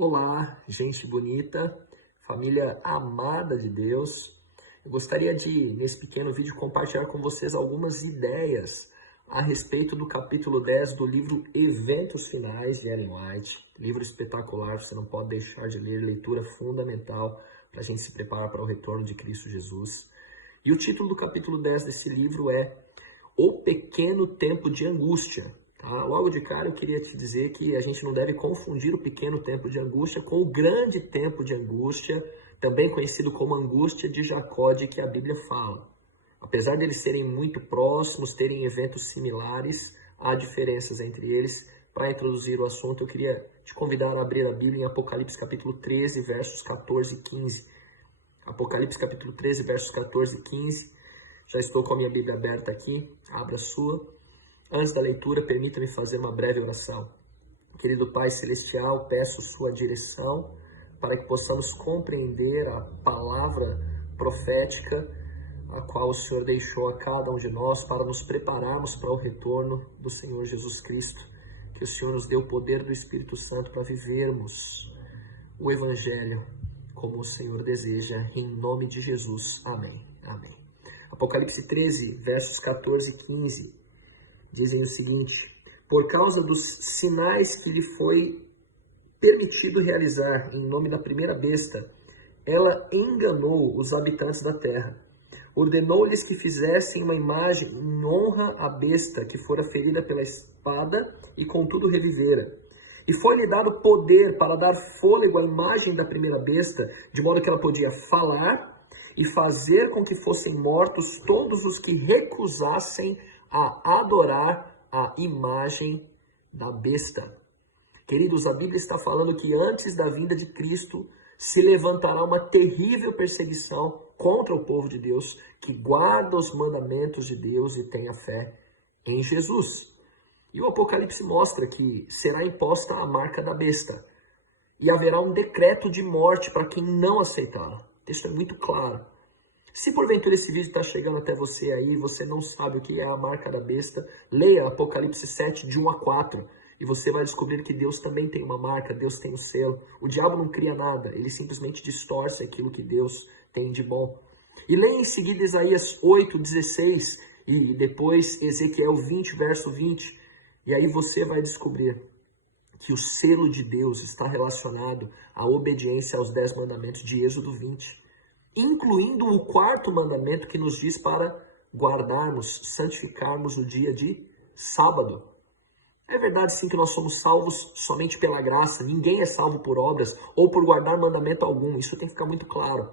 Olá, gente bonita, família amada de Deus. Eu gostaria de, nesse pequeno vídeo, compartilhar com vocês algumas ideias a respeito do capítulo 10 do livro Eventos Finais, de Ellen White. Livro espetacular, você não pode deixar de ler, leitura fundamental para a gente se preparar para o retorno de Cristo Jesus. E o título do capítulo 10 desse livro é O Pequeno Tempo de Angústia. Tá? Logo de cara eu queria te dizer que a gente não deve confundir o pequeno tempo de angústia com o grande tempo de angústia, também conhecido como angústia de Jacó, de que a Bíblia fala. Apesar deles serem muito próximos, terem eventos similares, há diferenças entre eles. Para introduzir o assunto, eu queria te convidar a abrir a Bíblia em Apocalipse capítulo 13, versos 14 e 15. Apocalipse capítulo 13, versos 14 e 15. Já estou com a minha Bíblia aberta aqui, abra a sua. Antes da leitura, permita-me fazer uma breve oração. Querido Pai Celestial, peço sua direção para que possamos compreender a palavra profética a qual o Senhor deixou a cada um de nós para nos prepararmos para o retorno do Senhor Jesus Cristo. Que o Senhor nos dê o poder do Espírito Santo para vivermos o Evangelho como o Senhor deseja, em nome de Jesus. Amém. Amém. Apocalipse 13, versos 14 e 15. Dizem o seguinte: por causa dos sinais que lhe foi permitido realizar em nome da primeira besta, ela enganou os habitantes da terra. Ordenou-lhes que fizessem uma imagem em honra à besta que fora ferida pela espada e contudo revivera. E foi-lhe dado poder para dar fôlego à imagem da primeira besta, de modo que ela podia falar e fazer com que fossem mortos todos os que recusassem a adorar a imagem da besta. Queridos, a Bíblia está falando que antes da vinda de Cristo se levantará uma terrível perseguição contra o povo de Deus que guarda os mandamentos de Deus e tem a fé em Jesus. E o Apocalipse mostra que será imposta a marca da besta e haverá um decreto de morte para quem não aceitá-la. O texto é muito claro. Se porventura esse vídeo está chegando até você aí, você não sabe o que é a marca da besta, leia Apocalipse 7, de 1 a 4, e você vai descobrir que Deus também tem uma marca, Deus tem um selo. O diabo não cria nada, ele simplesmente distorce aquilo que Deus tem de bom. E leia em seguida Isaías 8, 16, e depois Ezequiel 20, verso 20, e aí você vai descobrir que o selo de Deus está relacionado à obediência aos 10 mandamentos de Êxodo 20. Incluindo o quarto mandamento que nos diz para guardarmos, santificarmos o dia de sábado. É verdade sim que nós somos salvos somente pela graça, ninguém é salvo por obras ou por guardar mandamento algum, isso tem que ficar muito claro.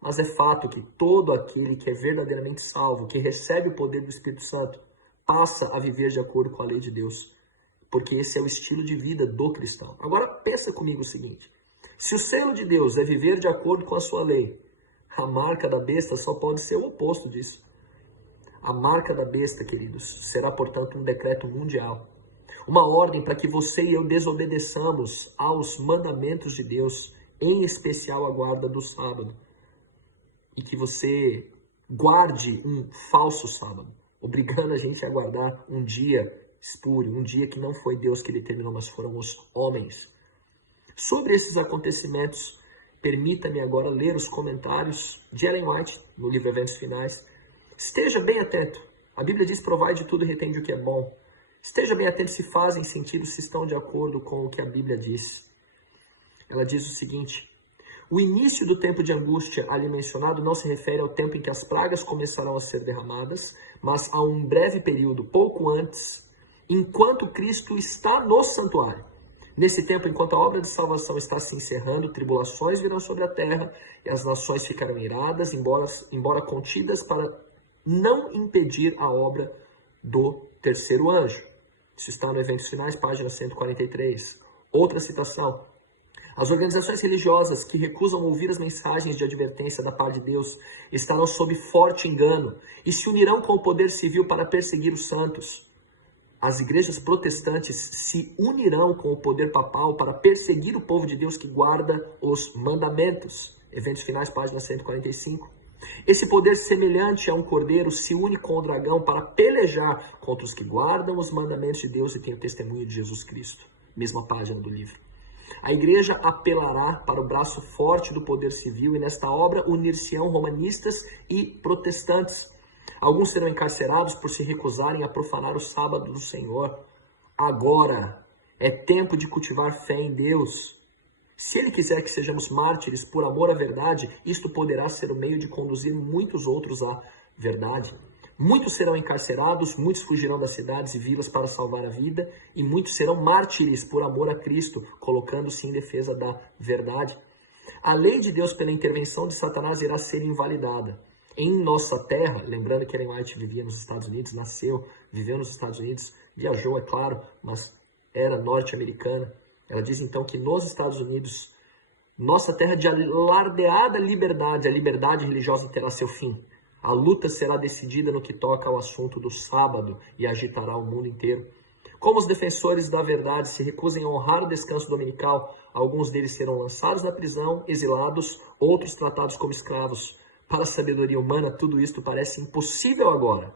Mas é fato que todo aquele que é verdadeiramente salvo, que recebe o poder do Espírito Santo, passa a viver de acordo com a lei de Deus, porque esse é o estilo de vida do cristão. Agora pensa comigo o seguinte: se o selo de Deus é viver de acordo com a sua lei, a marca da besta só pode ser o oposto disso. A marca da besta, queridos, será, portanto, um decreto mundial. Uma ordem para que você e eu desobedeçamos aos mandamentos de Deus, em especial a guarda do sábado. E que você guarde um falso sábado, obrigando a gente a guardar um dia espúrio, um dia que não foi Deus que determinou, mas foram os homens. Sobre esses acontecimentos, permita-me agora ler os comentários de Ellen White no livro Eventos Finais. Esteja bem atento. A Bíblia diz: provai de tudo e retende o que é bom. Esteja bem atento se fazem sentido, se estão de acordo com o que a Bíblia diz. Ela diz o seguinte: o início do tempo de angústia ali mencionado não se refere ao tempo em que as pragas começarão a ser derramadas, mas a um breve período, pouco antes, enquanto Cristo está no santuário. Nesse tempo, enquanto a obra de salvação está se encerrando, tribulações virão sobre a terra e as nações ficarão iradas, embora contidas, para não impedir a obra do terceiro anjo. Isso está no Eventos Finais, página 143. Outra citação: as organizações religiosas que recusam ouvir as mensagens de advertência da parte de Deus estarão sob forte engano e se unirão com o poder civil para perseguir os santos. As igrejas protestantes se unirão com o poder papal para perseguir o povo de Deus que guarda os mandamentos. Eventos Finais, página 145. Esse poder semelhante a um cordeiro se une com o dragão para pelejar contra os que guardam os mandamentos de Deus e têm o testemunho de Jesus Cristo. Mesma página do livro. A igreja apelará para o braço forte do poder civil e nesta obra unir-se-ão romanistas e protestantes. Alguns serão encarcerados por se recusarem a profanar o sábado do Senhor. Agora é tempo de cultivar fé em Deus. Se Ele quiser que sejamos mártires por amor à verdade, isto poderá ser o meio de conduzir muitos outros à verdade. Muitos serão encarcerados, muitos fugirão das cidades e vilas para salvar a vida, e muitos serão mártires por amor a Cristo, colocando-se em defesa da verdade. A lei de Deus pela intervenção de Satanás irá ser invalidada. Em nossa terra, lembrando que Ellen White vivia nos Estados Unidos, nasceu, viveu nos Estados Unidos, viajou, é claro, mas era norte-americana. Ela diz então que nos Estados Unidos, nossa terra de alardeada liberdade, a liberdade religiosa terá seu fim. A luta será decidida no que toca ao assunto do sábado e agitará o mundo inteiro. Como os defensores da verdade se recusem a honrar o descanso dominical, alguns deles serão lançados na prisão, exilados, outros tratados como escravos. Para a sabedoria humana, tudo isto parece impossível agora.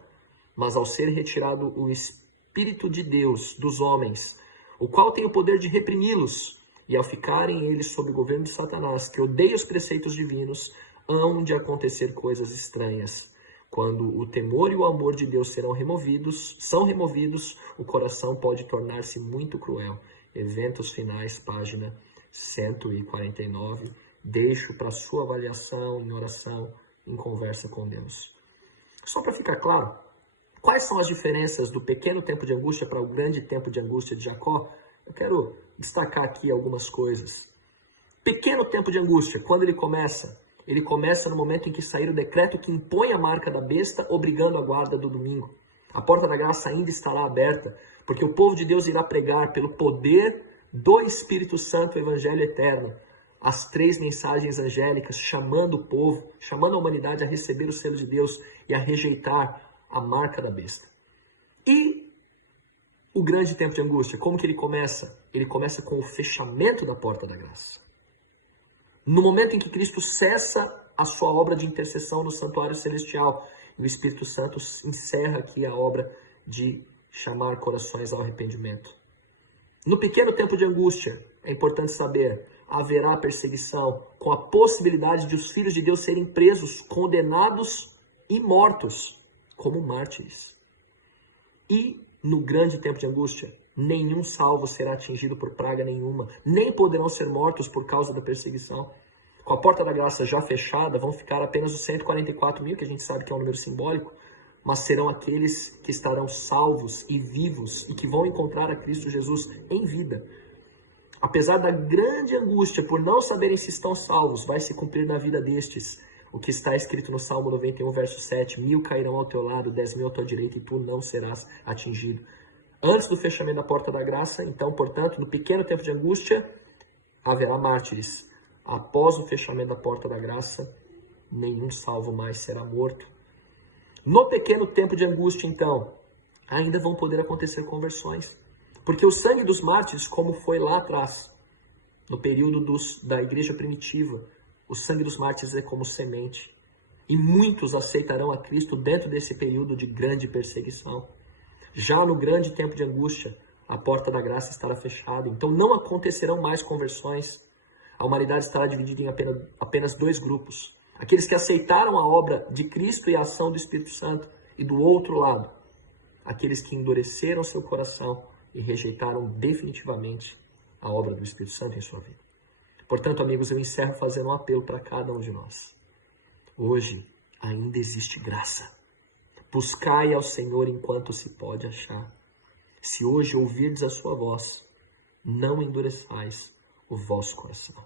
Mas ao ser retirado o Espírito de Deus dos homens, o qual tem o poder de reprimi-los, e ao ficarem eles sob o governo de Satanás, que odeia os preceitos divinos, hão de acontecer coisas estranhas. Quando o temor e o amor de Deus são removidos, o coração pode tornar-se muito cruel. Eventos finais, página 149. Deixo para sua avaliação, em oração, em conversa com Deus. Só para ficar claro, quais são as diferenças do pequeno tempo de angústia para o grande tempo de angústia de Jacó? Eu quero destacar aqui algumas coisas. Pequeno tempo de angústia, quando ele começa? Ele começa no momento em que sair o decreto que impõe a marca da besta, obrigando a guarda do domingo. A porta da graça ainda estará aberta, porque o povo de Deus irá pregar pelo poder do Espírito Santo o Evangelho eterno. As 3 mensagens angélicas chamando o povo, chamando a humanidade a receber o selo de Deus e a rejeitar a marca da besta. E o grande tempo de angústia, como que ele começa? Ele começa com o fechamento da porta da graça. No momento em que Cristo cessa a sua obra de intercessão no santuário celestial, e o Espírito Santo encerra aqui a obra de chamar corações ao arrependimento. No pequeno tempo de angústia, é importante saber, haverá perseguição, com a possibilidade de os filhos de Deus serem presos, condenados e mortos como mártires. E no grande tempo de angústia, nenhum salvo será atingido por praga nenhuma, nem poderão ser mortos por causa da perseguição. Com a porta da graça já fechada, vão ficar apenas os 144 mil, que a gente sabe que é um número simbólico, mas serão aqueles que estarão salvos e vivos e que vão encontrar a Cristo Jesus em vida. Apesar da grande angústia por não saberem se estão salvos, vai se cumprir na vida destes o que está escrito no Salmo 91, verso 7, 1000 cairão ao teu lado, 10.000 à tua direita, e tu não serás atingido. Antes do fechamento da porta da graça, então, portanto, no pequeno tempo de angústia, haverá mártires. Após o fechamento da porta da graça, nenhum salvo mais será morto. No pequeno tempo de angústia, então, ainda vão poder acontecer conversões. Porque o sangue dos mártires, como foi lá atrás, no período da igreja primitiva, o sangue dos mártires é como semente. E muitos aceitarão a Cristo dentro desse período de grande perseguição. Já no grande tempo de angústia, a porta da graça estará fechada. Então não acontecerão mais conversões. A humanidade estará dividida em apenas 2 grupos. Aqueles que aceitaram a obra de Cristo e a ação do Espírito Santo. E do outro lado, aqueles que endureceram seu coração e rejeitaram definitivamente a obra do Espírito Santo em sua vida. Portanto, amigos, eu encerro fazendo um apelo para cada um de nós. Hoje ainda existe graça. Buscai ao Senhor enquanto se pode achar. Se hoje ouvirdes a sua voz, não endureçais o vosso coração.